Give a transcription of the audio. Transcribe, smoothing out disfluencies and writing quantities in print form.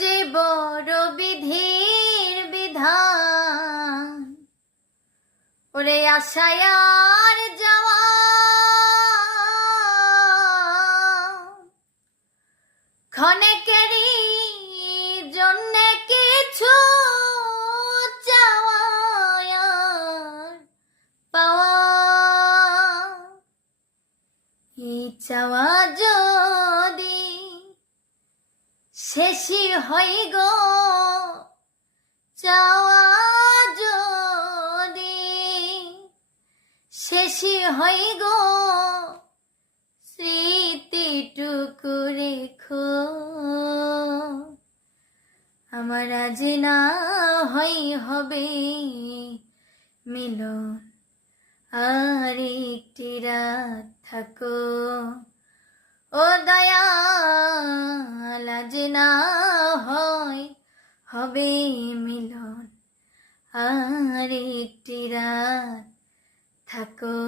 যে বড় বিধির বিধান, ওরে আশায় আর যাওয়া ক্ষণেকেরই জন্যে কিছু চাওয়া আর পাওয়া। এই চাওয়া যদি শেষই হয় গো, চাওয়া যদি শেষই হয় গো, স্মৃতিটুকু রেখো। আমার আজ না হয় হবে মিলন, আর একটি রাত থাকো। ও দয়াল, আজ না হয় হবে মিলন, আর একটি রাত থাকো।